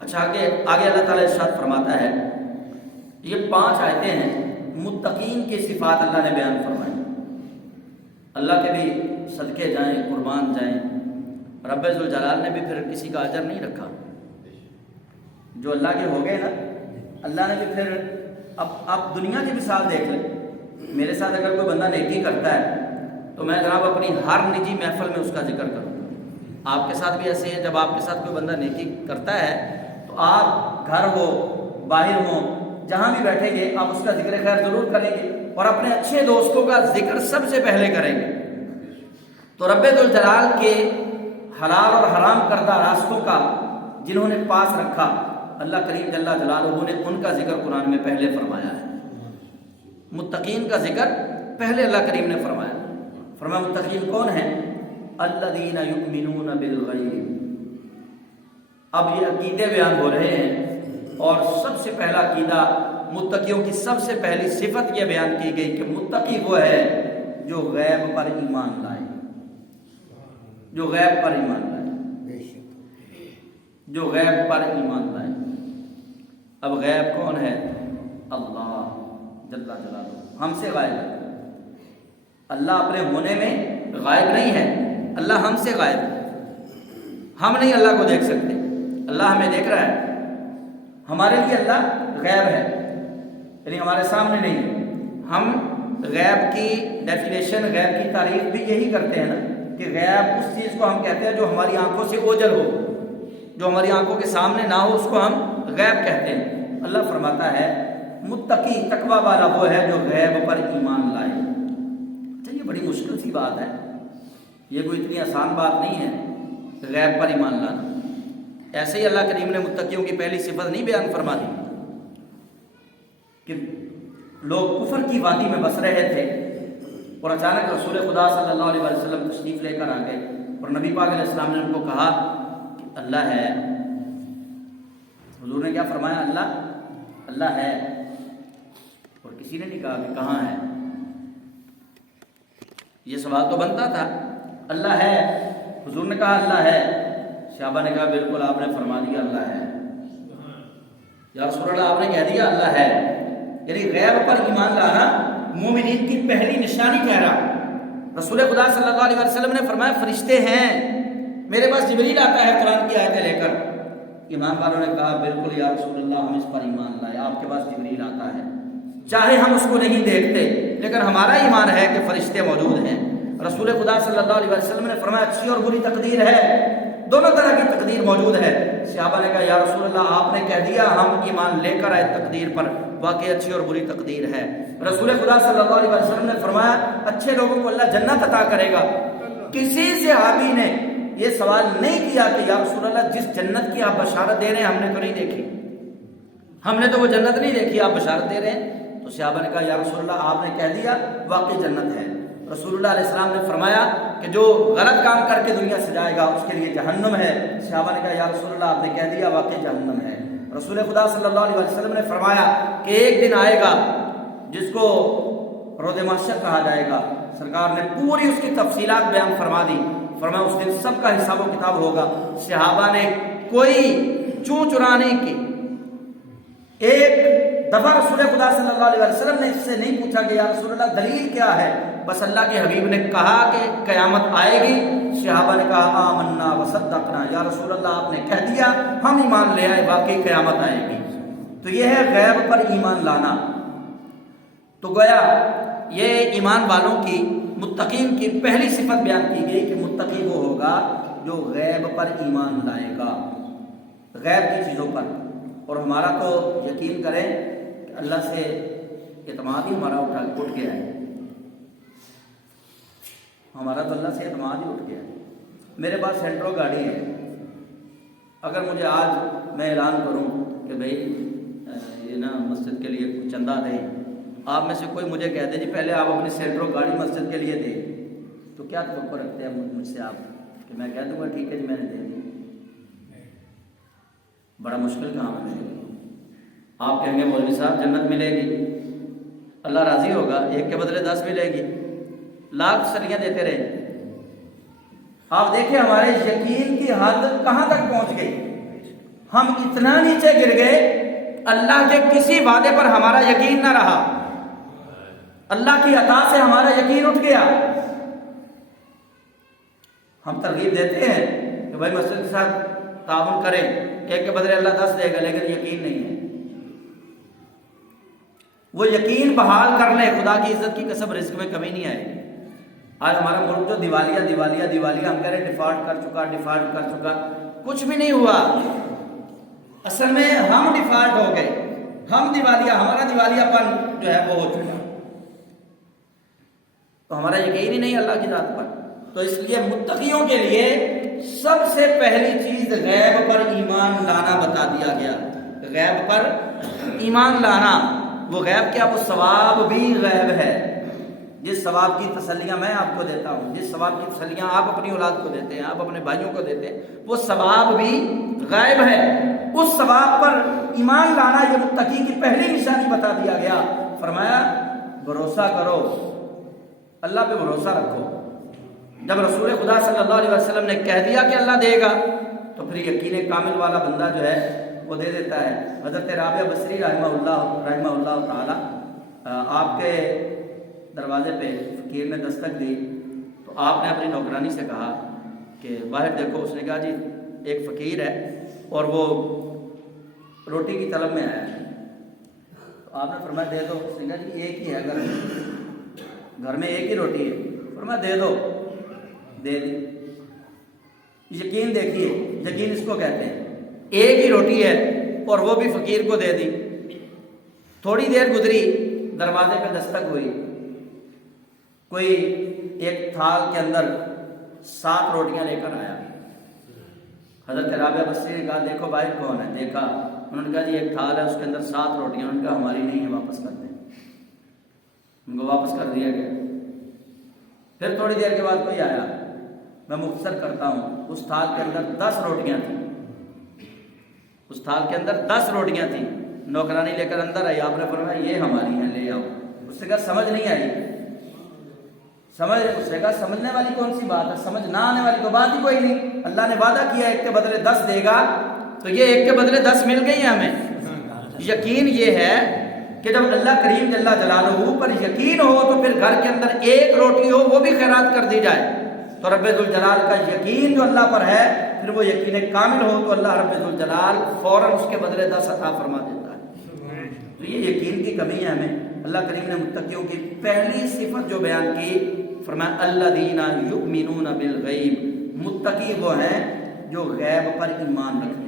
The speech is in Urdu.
اچھا آگے اللہ تعالیٰ ارشاد فرماتا ہے، یہ 5 آیتیں ہیں متقین کی صفات اللہ نے بیان فرمائی۔ اللہ کے بھی صدقے جائیں، قربان جائیں، رب ذوالجلال نے بھی پھر کسی کا اجر نہیں رکھا۔ جو اللہ کے ہو گئے نا، اللہ نے بھی پھر اب دنیا کی مثال دیکھ لیں۔ میرے ساتھ اگر کوئی بندہ نیکی کرتا ہے تو میں جناب اپنی ہر نجی محفل میں اس کا ذکر کروں گا۔ آپ کے ساتھ بھی ایسے ہے، جب آپ کے ساتھ کوئی بندہ نیکی کرتا ہے تو آپ گھر ہو باہر ہو جہاں بھی بیٹھیں گے آپ اس کا ذکر خیر ضرور کریں گے، اور اپنے اچھے دوستوں کا ذکر سب سے پہلے کریں گے۔ تو رب ذوالجلال کے حلال اور حرام کردہ راستوں کا جنہوں نے پاس رکھا، اللہ کریم جل جلالہ نے ان کا ذکر قرآن میں پہلے فرمایا ہے۔ متقین کا ذکر پہلے اللہ کریم نے فرمایا۔ فرمایا متقین کون ہیں؟ الذین یؤمنون بالغیب۔ اب یہ عقیدے بیان ہو رہے ہیں، اور سب سے پہلا عقیدہ متقیوں کی سب سے پہلی صفت یہ بیان کی گئی کہ متقی وہ ہے جو غیب پر ایمان لائے، جو غیب پر ایمان لائے، جو غیب پر ایمان لائے۔ اب غیب کون ہے؟ اللہ جل جلالہ، ہم سے غائب ہے۔ اللہ اپنے ہونے میں غائب نہیں ہے، اللہ ہم سے غائب ہے۔ ہم نہیں اللہ کو دیکھ سکتے، اللہ ہمیں دیکھ رہا ہے۔ ہمارے لیے اللہ غیب ہے، یعنی ہمارے سامنے نہیں ہے۔ ہم غیب کی ڈیفینیشن، غیب کی تعریف بھی یہی کرتے ہیں نا، کہ غیب اس چیز کو ہم کہتے ہیں جو ہماری آنکھوں سے اوجھل ہو، جو ہماری آنکھوں کے سامنے نہ ہو، اس کو ہم غیب کہتے ہیں۔ اللہ فرماتا ہے متقی تقوی والا وہ ہے جو غیب پر ایمان لائے۔ اچھا یہ بڑی مشکل سی بات ہے، یہ کوئی اتنی آسان بات نہیں ہے غیب پر ایمان لانا۔ ایسے ہی اللہ کریم نے متقیوں کی پہلی صفت نہیں بیان فرما دی کہ لوگ کفر کی وادی میں بس رہے تھے اور اچانک رسول خدا صلی اللہ علیہ وسلم تشریف لے کر آ گئے، اور نبی پاک علیہ السلام نے ان کو کہا کہ اللہ ہے۔ حضور نے کیا فرمایا؟ اللہ ہے، اور کسی نے نہیں کہا کہ کہاں ہے۔ یہ سوال تو بنتا تھا، اللہ ہے، حضور نے کہا اللہ ہے، صحابہ نے کہا بالکل آپ نے فرما دیا اللہ ہے۔ یا رسول اللہ آپ نے کہہ دیا اللہ ہے، یعنی غیب پر ایمان لانا مومنین کی پہلی نشانی ٹھہرا۔ رسول خدا صلی اللہ علیہ وسلم نے فرمایا فرشتے ہیں، میرے پاس جبریل آتا ہے قرآن کی آیتیں لے کر۔ ایمان والوں نے کہا بالکل یا رسول اللہ ہم اس پر ایمان لائے، آپ کے پاس جبریل آتا ہے، چاہے ہم اس کو نہیں دیکھتے لیکن ہمارا ایمان ہے کہ فرشتے موجود ہیں۔ رسول خدا صلی اللہ علیہ وسلم نے فرمایا اچھی اور بری تقدیر ہے، دونوں طرح کی تقدیر موجود ہے۔ صحابہ نے کہا یا رسول اللہ آپ نے کہہ دیا ہم ایمان لے کر آئے تقدیر پر، واقعی اچھی اور بری تقدیر ہے۔ رسول خدا صلی اللہ علیہ وسلم نے فرمایا اچھے لوگوں کو اللہ جنت عطا کرے گا۔ کسی صحابی نے یہ سوال نہیں کیا کہ یا رسول اللہ جس جنت کی آپ بشارت دے رہے ہیں ہم نے تو نہیں دیکھی، ہم نے تو وہ جنت نہیں دیکھی، آپ بشارت دے رہے ہیں۔ تو صحابہ نے کہا یا رسول اللہ آپ نے کہہ دیا واقعی جنت ہے۔ رسول اللہ علیہ السلام نے فرمایا کہ جو غلط کام کر کے دنیا سے جائے گا اس کے لیے جہنم ہے۔ صحابہ نے کہا یا رسول اللہ آپ نے کہہ دیا واقعی جہنم ہے۔ رسول خدا صلی اللہ علیہ وسلم نے فرمایا کہ ایک دن آئے گا جس کو روز محشر کہا جائے گا، سرکار نے پوری اس کی تفصیلات بیان فرما دی۔ فرمایا اس دن سب کا حساب و کتاب ہوگا۔ صحابہ نے کوئی چوں چرانے کی ایک دفعہ رسول خدا صلی اللہ علیہ وسلم نے اس سے نہیں پوچھا کہ یا رسول اللہ دلیل کیا ہے، بس اللہ کے حبیب نے کہا کہ قیامت آئے گی۔ صحابہ نے کہا آمنا وصدقنا، یا رسول اللہ آپ نے کہہ دیا ہم ایمان لے آئے واقعی قیامت آئے گی۔ تو یہ ہے غیب پر ایمان لانا۔ تو گویا یہ ایمان والوں کی متقین کی پہلی صفت بیان کی گئی کہ متقی وہ ہوگا جو غیب پر ایمان لائے گا، غیب کی چیزوں پر۔ اور ہمارا تو یقین کریں کہ اللہ سے اعتماد ہی ہمارا اٹھ گیا ہے، ہمارا تو اللہ سے اعتماد ہی اٹھ گیا ہے۔ میرے پاس سینٹرو گاڑی ہے، اگر مجھے آج میں اعلان کروں کہ بھائی یہ نا مسجد کے لیے کچھ چندہ دیں، آپ میں سے کوئی مجھے کہہ دے جی پہلے آپ اپنی سینٹرو گاڑی مسجد کے لیے دیں، تو کیا توقع رکھتے ہیں مجھ سے آپ کہ میں کہہ دوں گا ٹھیک ہے جی میں نے دے دی؟ بڑا مشکل کام ہے میرے لیے۔ آپ کہیں گے مولوی صاحب جنت ملے گی، اللہ راضی ہوگا، ایک کے بدلے 10 ملے گی، لاکھ سلیاں دیتے رہے۔ آپ دیکھیں ہمارے یقین کی حد کہاں تک پہنچ گئی۔ ہم اتنا نیچے گر گئے، اللہ کے کسی وعدے پر ہمارا یقین نہ رہا، اللہ کی عطا سے ہمارا یقین اٹھ گیا۔ ہم ترغیب دیتے ہیں کہ بھائی مسجد کے ساتھ تعاون کریں، ایک کے بدلے اللہ 10 دے گا، لیکن یقین نہیں ہے۔ وہ یقین بحال کر لیں، خدا کی عزت کی قسم رزق میں کمی نہیں آئے گی۔ آج ہمارا ملک جو دیوالیہ ہم کہہ رہے ہیں ڈیفالٹ کر چکا، کچھ بھی نہیں ہوا۔ اصل میں ہم ڈیفالٹ ہو گئے، ہم دیوالیہ، ہمارا دیوالیہ پن جو ہے وہ ہو چکا، تو ہمارا یقین ہی نہیں اللہ کی ذات پر۔ تو اس لیے متقیوں کے لیے سب سے پہلی چیز غیب پر ایمان لانا بتا دیا گیا۔ غیب پر ایمان لانا، وہ غیب کیا؟ وہ ثواب بھی غیب ہے۔ جس ثواب کی تسلیاں میں آپ کو دیتا ہوں، جس ثواب کی تسلیاں آپ اپنی اولاد کو دیتے ہیں، آپ اپنے بھائیوں کو دیتے ہیں، وہ ثواب بھی غیب ہے۔ اس ثواب پر ایمان لانا یہ متقی کی پہلی نشانی بتا دیا گیا۔ فرمایا بھروسہ کرو، اللہ پہ بھروسہ رکھو۔ جب رسول خدا صلی اللہ علیہ وسلم نے کہہ دیا کہ اللہ دے گا، تو پھر یقین کامل والا بندہ جو ہے وہ دے دیتا ہے۔ حضرت رابعہ بصری رحمہ اللہ تعالی آپ کے دروازے پہ فقیر نے دستک دی، تو آپ نے اپنی نوکرانی سے کہا کہ باہر دیکھو۔ اس نے کہا جی ایک فقیر ہے اور وہ روٹی کی طلب میں آیا ہے۔ تو آپ نے فرمایا دے دو۔ اس نے کہا جی ایک ہی ہے گھر میں ایک ہی روٹی ہے۔ فرمایا دے دو، دے دی۔ یقین دیکھیے، یقین اس کو کہتے ہیں۔ ایک ہی روٹی ہے اور وہ بھی فقیر کو دے دی۔ تھوڑی دیر گزری، دروازے پہ دستک ہوئی، کوئی ایک تھال کے اندر 7 روٹیاں لے کر آیا۔ حضرت رابعہ بصری نے کہا دیکھو بھائی کون ہے؟ دیکھا، انہوں نے کہا جی ایک تھال ہے، اس کے اندر 7 روٹیاں۔ انہوں نے کہا ہماری نہیں ہے، واپس کر دیں۔ ان کو واپس کر دیا گیا۔ پھر تھوڑی دیر کے بعد کوئی آیا، میں مختصر کرتا ہوں، اس تھال کے اندر 10 روٹیاں تھیں، اس تھال کے اندر 10 روٹیاں تھیں۔ نوکرانی لے کر اندر آئی، آپ نے فرمایا یہ ہماری ہیں، لے آؤ۔ اس نے کہا سمجھ نہیں آئی۔ اس نے کہا سمجھنے والی کون سی بات ہے، سمجھ نہ آنے والی تو بات ہی کوئی نہیں۔ اللہ نے وعدہ کیا ایک کے بدلے 10 دے گا، تو یہ ایک کے بدلے 10 مل گئی ہیں ہمیں۔ یقین یہ ہے کہ جب اللہ کریم جل جلالہ پر یقین ہو تو پھر گھر کے اندر ایک روٹی ہو وہ بھی خیرات کر دی جائے، تو رب ذوالجلال کا یقین جو اللہ پر ہے، پھر وہ یقین کامل ہو تو اللہ رب ذوالجلال فوراً اس کے بدلے 10 عطا فرما دیتا ہے۔ تو یہ یقین کی کمی ہے ہمیں۔ اللہ کریم نے متقیوں کی پہلی صفت جو بیان کی، فرمایا الذین یؤمنون بالغیب، متقی وہ ہیں جو غیب پر ایمان رکھتے ہیں۔